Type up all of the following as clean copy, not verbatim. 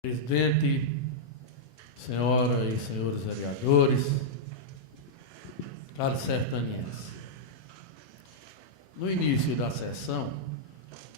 Presidente, senhoras e senhores vereadores, caros sertanienses, no início da sessão,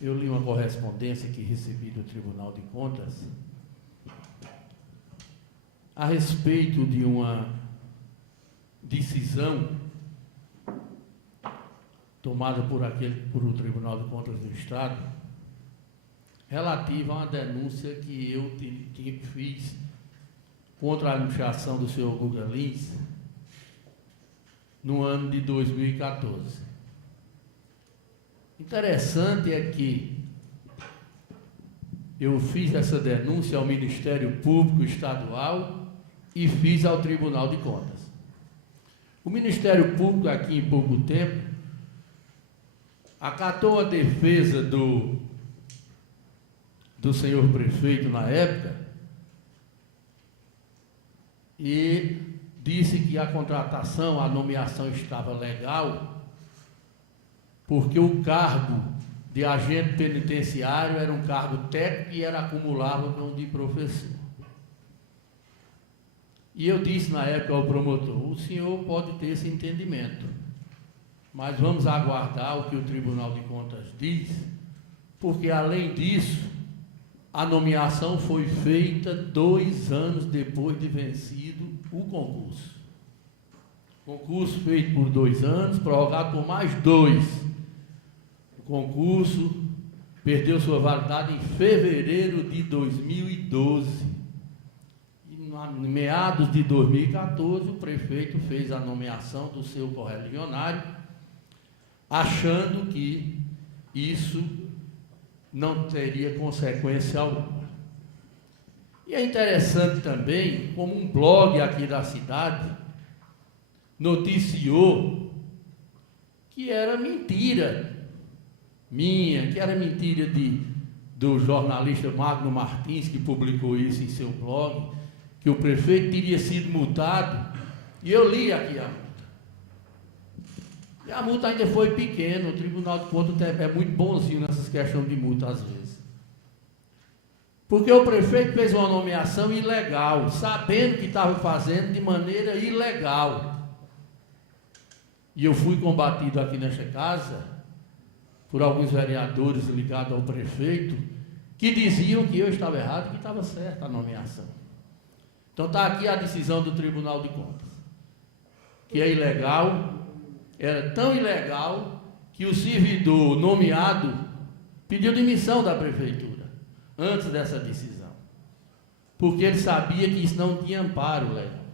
eu li uma correspondência que recebi do Tribunal de Contas a respeito de uma decisão tomada por o Tribunal de Contas do Estado, relativa a uma denúncia que eu fiz contra a administração do senhor Guga Lins no ano de 2014. Interessante é que eu fiz essa denúncia ao Ministério Público Estadual e fiz ao Tribunal de Contas. O Ministério Público, aqui em pouco tempo, acatou a defesa do senhor prefeito na época e disse que a contratação, a nomeação estava legal, porque o cargo de agente penitenciário era um cargo técnico e era acumulável com o de professor. E eu disse na época ao promotor: o senhor pode ter esse entendimento, mas vamos aguardar o que o Tribunal de Contas diz, porque além disso, a nomeação foi feita 2 anos depois de vencido o concurso. Concurso feito por 2 anos, prorrogado por mais 2. O concurso perdeu sua validade em fevereiro de 2012. E em meados de 2014, o prefeito fez a nomeação do seu correligionário, achando que isso não teria consequência alguma. E é interessante também como um blog aqui da cidade noticiou que era mentira minha, que era mentira do jornalista Magno Martins, que publicou isso em seu blog, que o prefeito teria sido multado, e eu li aqui a multa. E a multa ainda foi pequena. O Tribunal de Contas é muito bonzinho nessas questões de multa às vezes. Porque o prefeito fez uma nomeação ilegal, sabendo que estava fazendo de maneira ilegal. E eu fui combatido aqui nesta casa por alguns vereadores ligados ao prefeito, que diziam que eu estava errado e que estava certa a nomeação. Então está aqui a decisão do Tribunal de Contas, que é ilegal. Era tão ilegal que o servidor nomeado pediu demissão da prefeitura antes dessa decisão, porque ele sabia que isso não tinha amparo legal.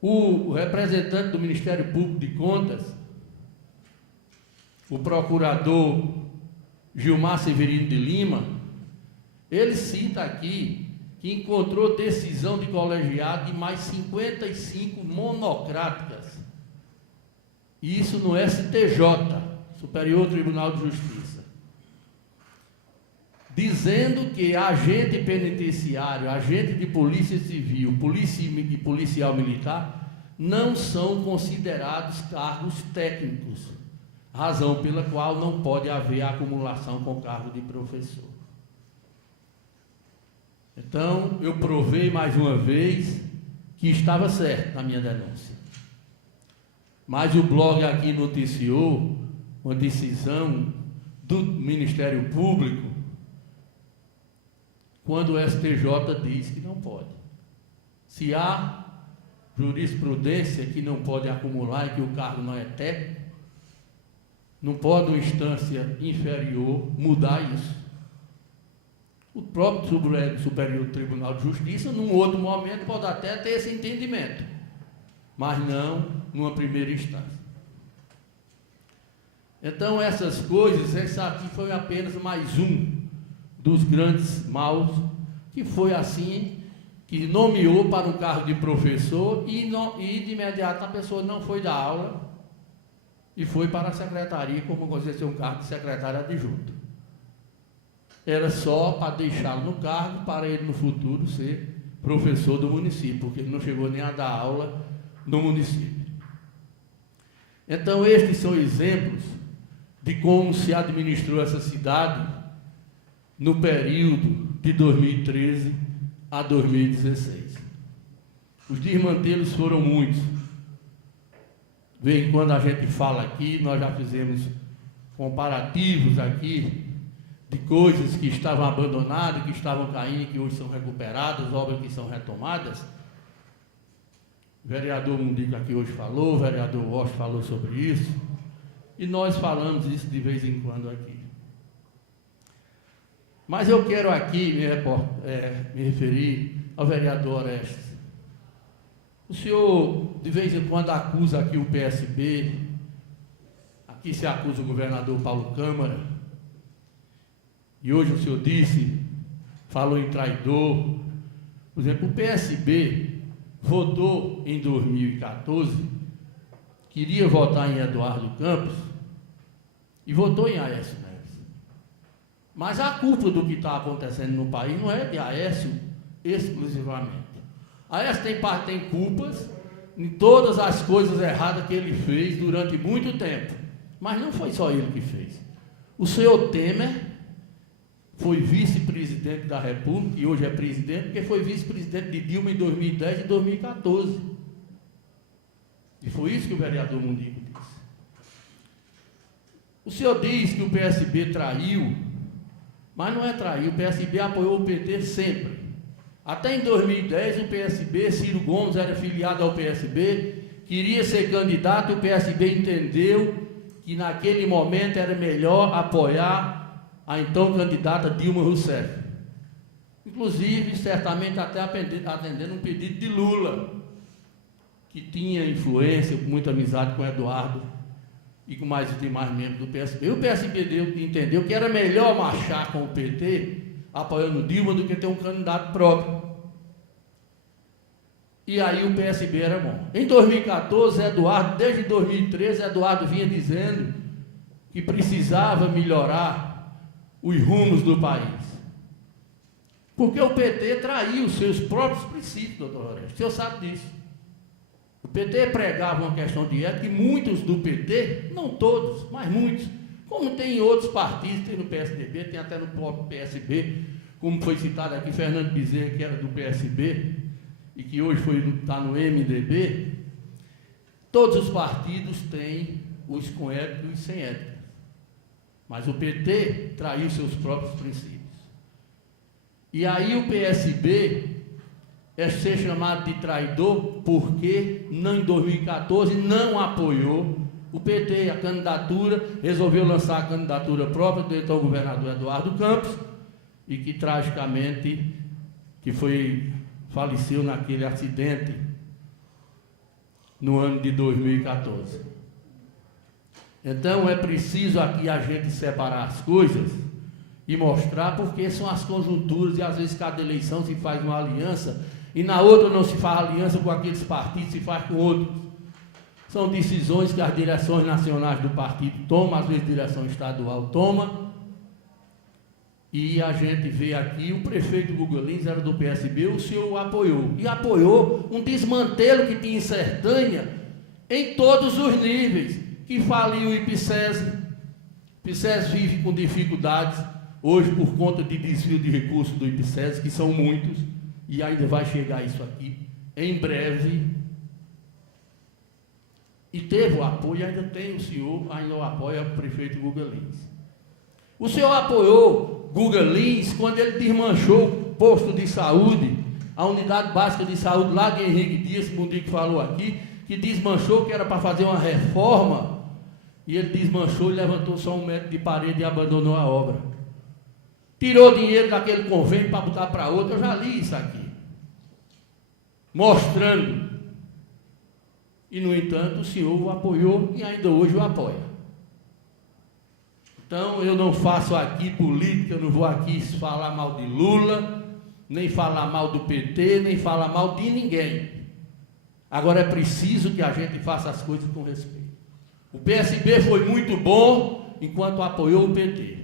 O representante do Ministério Público de Contas, o procurador Gilmar Severino de Lima, ele cita aqui que encontrou decisão de colegiado de mais 55 monocráticas. Isso no STJ, Superior Tribunal de Justiça, dizendo que agente penitenciário, agente de polícia civil, policial militar, não são considerados cargos técnicos, razão pela qual não pode haver acumulação com cargo de professor. Então, eu provei mais uma vez que estava certo na minha denúncia. Mas o blog aqui noticiou uma decisão do Ministério Público quando o STJ diz que não pode. Se há jurisprudência que não pode acumular e que o cargo não é técnico, não pode uma instância inferior mudar isso. O próprio Superior Tribunal de Justiça, num outro momento, pode até ter esse entendimento, mas não numa primeira instância. Então, essas coisas, esse aqui foi apenas mais um dos grandes maus, que foi assim, que nomeou para um cargo de professor e de imediato a pessoa não foi dar aula e foi para a secretaria, como aconteceu um cargo de secretário adjunto. Era só para deixá-lo no cargo, para ele no futuro ser professor do município, porque ele não chegou nem a dar aula no município. Então, estes são exemplos de como se administrou essa cidade no período de 2013 a 2016. Os desmantelos foram muitos. De vez em quando a gente fala aqui, nós já fizemos comparativos aqui de coisas que estavam abandonadas, que estavam caindo, que hoje são recuperadas, obras que são retomadas. O vereador Mundico aqui hoje falou, o vereador Walsh falou sobre isso, e nós falamos isso de vez em quando aqui. Mas eu quero aqui me referir ao vereador Orestes. O senhor, de vez em quando, acusa aqui o PSB, aqui se acusa o governador Paulo Câmara, e hoje o senhor falou em traidor. Por exemplo, o PSB votou em 2014, queria votar em Eduardo Campos, e votou em Aécio Neves. Mas a culpa do que está acontecendo no país não é de Aécio exclusivamente. Aécio tem culpas em todas as coisas erradas que ele fez durante muito tempo. Mas não foi só ele que fez. O senhor Temer foi vice-presidente da República, e hoje é presidente, porque foi vice-presidente de Dilma em 2010 e 2014. E foi isso que o vereador Mundico disse. O senhor diz que o PSB traiu, mas não é trair. O PSB apoiou o PT sempre. Até em 2010, o PSB, Ciro Gomes era filiado ao PSB, queria ser candidato, o PSB entendeu que naquele momento era melhor apoiar a então candidata Dilma Rousseff. Inclusive, certamente até atendendo um pedido de Lula, que tinha influência, muita amizade com Eduardo e com mais os demais membros do PSB. E o PSB entendeu que era melhor marchar com o PT, apoiando Dilma, do que ter um candidato próprio. E aí o PSB era bom. Em 2014, desde 2013, Eduardo vinha dizendo que precisava melhorar os rumos do país. Porque o PT traiu os seus próprios princípios, doutor Orestes. O senhor sabe disso. O PT pregava uma questão de ética, e muitos do PT, não todos, mas muitos, como tem em outros partidos, tem no PSDB, tem até no próprio PSB, como foi citado aqui, Fernando Bezerra, que era do PSB, e que hoje está no MDB, todos os partidos têm os com ética e os sem ética. Mas o PT traiu seus próprios princípios. E aí o PSB é ser chamado de traidor porque em 2014 não apoiou o PT, a candidatura, resolveu lançar a candidatura própria do então governador Eduardo Campos, e que tragicamente faleceu naquele acidente no ano de 2014. Então é preciso aqui a gente separar as coisas e mostrar porque são as conjunturas, e às vezes cada eleição se faz uma aliança e na outra não se faz aliança com aqueles partidos, se faz com outros. São decisões que as direções nacionais do partido tomam, às vezes a direção estadual toma. E a gente vê aqui, o prefeito Guga Lins era do PSB, o senhor o apoiou. E apoiou um desmantelo que tinha em Sertânia, em todos os níveis, que faliu o IPSES. O IPSES vive com dificuldades, hoje por conta de desvio de recursos do IPSES, que são muitos, e ainda vai chegar isso aqui em breve. E teve o apoio, ainda tem o senhor, ainda o apoia o prefeito Guga Lins. O senhor apoiou Guga Lins quando ele desmanchou o posto de saúde, a unidade básica de saúde lá de Henrique Dias, que o Mundico falou aqui, que desmanchou, que era para fazer uma reforma, e ele desmanchou e levantou só 1 metro de parede e abandonou a obra. Tirou dinheiro daquele convênio para botar para outro. Eu já li isso aqui, mostrando. E, no entanto, o senhor o apoiou e ainda hoje o apoia. Então, eu não faço aqui política, eu não vou aqui falar mal de Lula, nem falar mal do PT, nem falar mal de ninguém. Agora é preciso que a gente faça as coisas com respeito. O PSB foi muito bom enquanto apoiou o PT.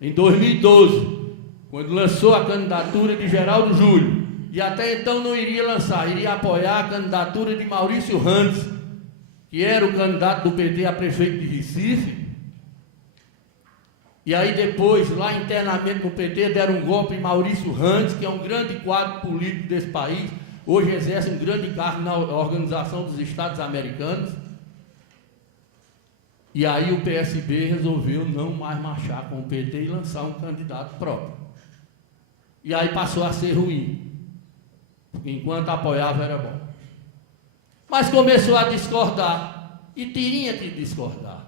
Em 2012, quando lançou a candidatura de Geraldo Júlio, e até então não iria lançar, iria apoiar a candidatura de Maurício Randes, que era o candidato do PT a prefeito de Recife, E aí depois, lá internamente no PT, deram um golpe em Maurício Randes, que é um grande quadro político desse país, hoje exerce um grande cargo na Organização dos Estados Americanos. E aí o PSB resolveu não mais marchar com o PT e lançar um candidato próprio. E aí passou a ser ruim, porque enquanto apoiava era bom. Mas começou a discordar, e tinha que discordar,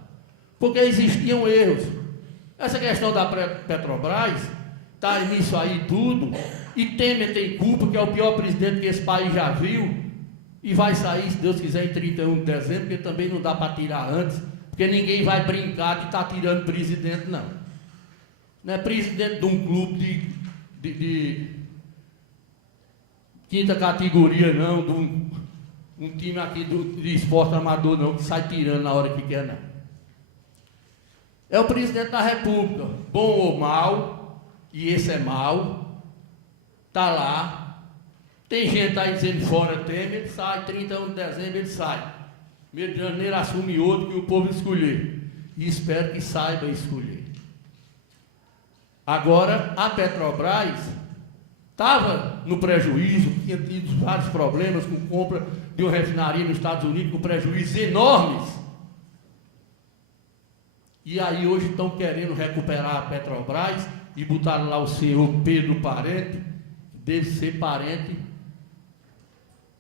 porque existiam erros. Essa questão da Petrobras está nisso aí tudo, e Temer tem culpa, que é o pior presidente que esse país já viu, e vai sair, se Deus quiser, em 31 de dezembro, porque também não dá para tirar antes, porque ninguém vai brincar de estar tirando presidente, não. Não é presidente de um clube de quinta categoria, não, de um time aqui de esporte amador, não, que sai tirando na hora que quer, não. É o presidente da República, bom ou mal, e esse é mal, está lá. Tem gente aí dizendo fora Temer, ele sai, 31 de dezembro ele sai. 1º de janeiro assume outro que o povo escolher. E espero que saiba escolher. Agora, a Petrobras estava no prejuízo, tinha tido vários problemas com compra de uma refinaria nos Estados Unidos, com prejuízos enormes. E aí hoje estão querendo recuperar a Petrobras e botaram lá o senhor Pedro Parente, que deve ser parente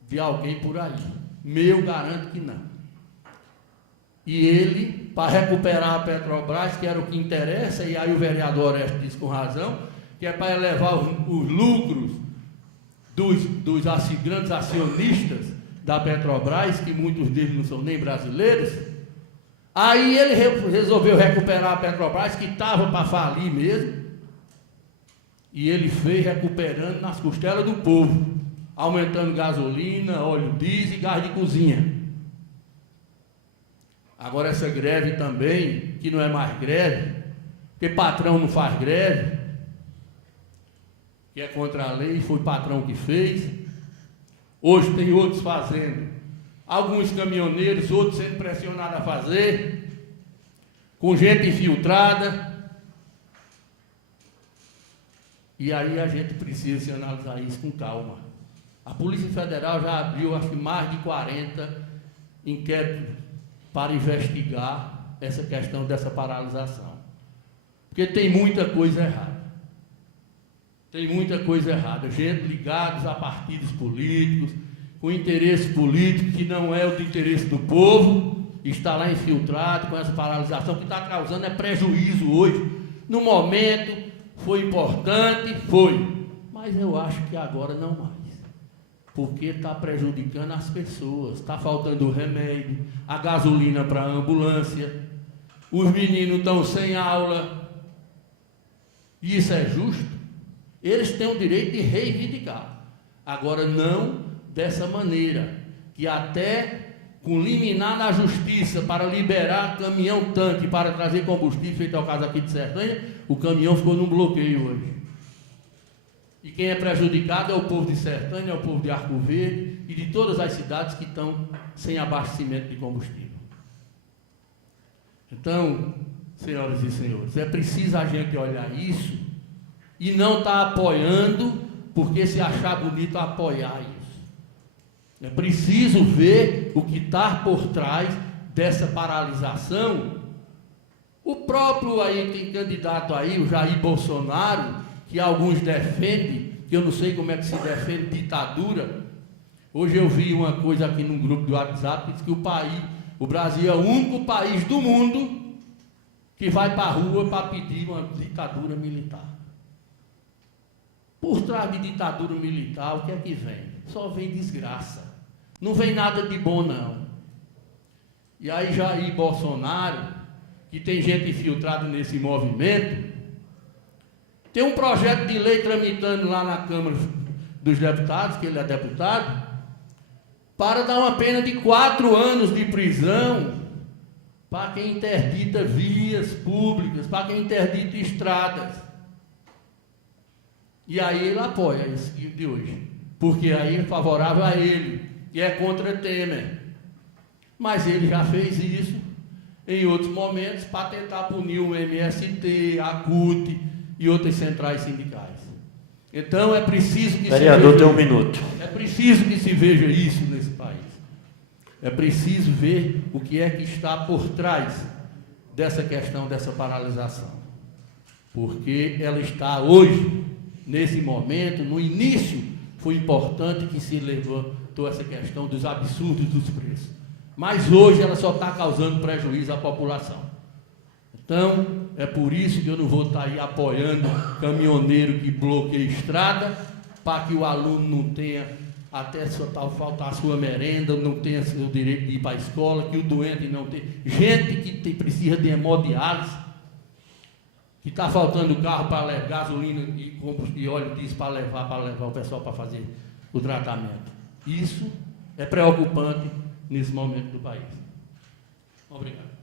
de alguém por aí. Meu garanto que não. E ele, para recuperar a Petrobras, que era o que interessa, e aí o vereador Orestes disse com razão, que é para elevar os lucros dos grandes acionistas da Petrobras, que muitos deles não são nem brasileiros. Aí ele resolveu recuperar a Petrobras, que estava para falir mesmo, e ele fez recuperando nas costelas do povo, aumentando gasolina, óleo diesel e gás de cozinha. Agora essa greve também, que não é mais greve, porque patrão não faz greve, que é contra a lei, foi o patrão que fez. Hoje tem outros fazendo, alguns caminhoneiros, outros sendo pressionados a fazer, com gente infiltrada. E aí a gente precisa se analisar isso com calma. A Polícia Federal já abriu, acho que mais de 40 inquéritos para investigar essa questão dessa paralisação. Porque tem muita coisa errada. Tem muita coisa errada. Gente ligados a partidos políticos, com interesse político que não é o de interesse do povo, está lá infiltrado com essa paralisação que está causando prejuízo hoje. No momento foi importante, foi, mas eu acho que agora não mais, porque está prejudicando as pessoas, está faltando remédio, a gasolina para a ambulância, os meninos estão sem aula. Isso é justo? Eles têm o direito de reivindicar, agora não dessa maneira, que até com liminar na justiça para liberar caminhão-tanque para trazer combustível, feito ao caso aqui de Sertânia, o caminhão ficou num bloqueio hoje. E quem é prejudicado é o povo de Sertânia, é o povo de Arco Verde e de todas as cidades que estão sem abastecimento de combustível. Então, senhoras e senhores, é preciso a gente olhar isso e não estar apoiando porque se achar bonito apoiar isso. É preciso ver o que está por trás dessa paralisação. O próprio aí, tem candidato aí, o Jair Bolsonaro, que alguns defendem, que eu não sei como é que se defende ditadura. Hoje eu vi uma coisa aqui num grupo do WhatsApp, que diz que o Brasil é o único país do mundo que vai para a rua para pedir uma ditadura militar. Por trás de ditadura militar, o que é que vem? Só vem desgraça. Não vem nada de bom, não. E aí Jair Bolsonaro, que tem gente infiltrada nesse movimento, tem um projeto de lei tramitando lá na Câmara dos Deputados, que ele é deputado, para dar uma pena de 4 anos de prisão para quem interdita vias públicas, para quem interdita estradas. E aí ele apoia esse de hoje, porque aí é favorável a ele, e é contra Temer. Mas ele já fez isso, em outros momentos, para tentar punir o MST, a CUT e outras centrais sindicais. Então é preciso que vereador, tem um minuto. É preciso que se veja isso nesse país. É preciso ver o que é que está por trás dessa questão, dessa paralisação. Porque ela está hoje, nesse momento, no início, foi importante que se levantou essa questão dos absurdos dos preços. Mas hoje ela só está causando prejuízo à população. Então, é por isso que eu não vou estar aí apoiando caminhoneiro que bloqueia estrada, para que o aluno não tenha, até faltar a sua merenda, não tenha o direito de ir para a escola, que o doente não tenha. Gente que precisa de hemodiálise, que está faltando carro para levar gasolina e óleo diesel para levar o pessoal para fazer o tratamento. Isso é preocupante nesse momento do país. Obrigado.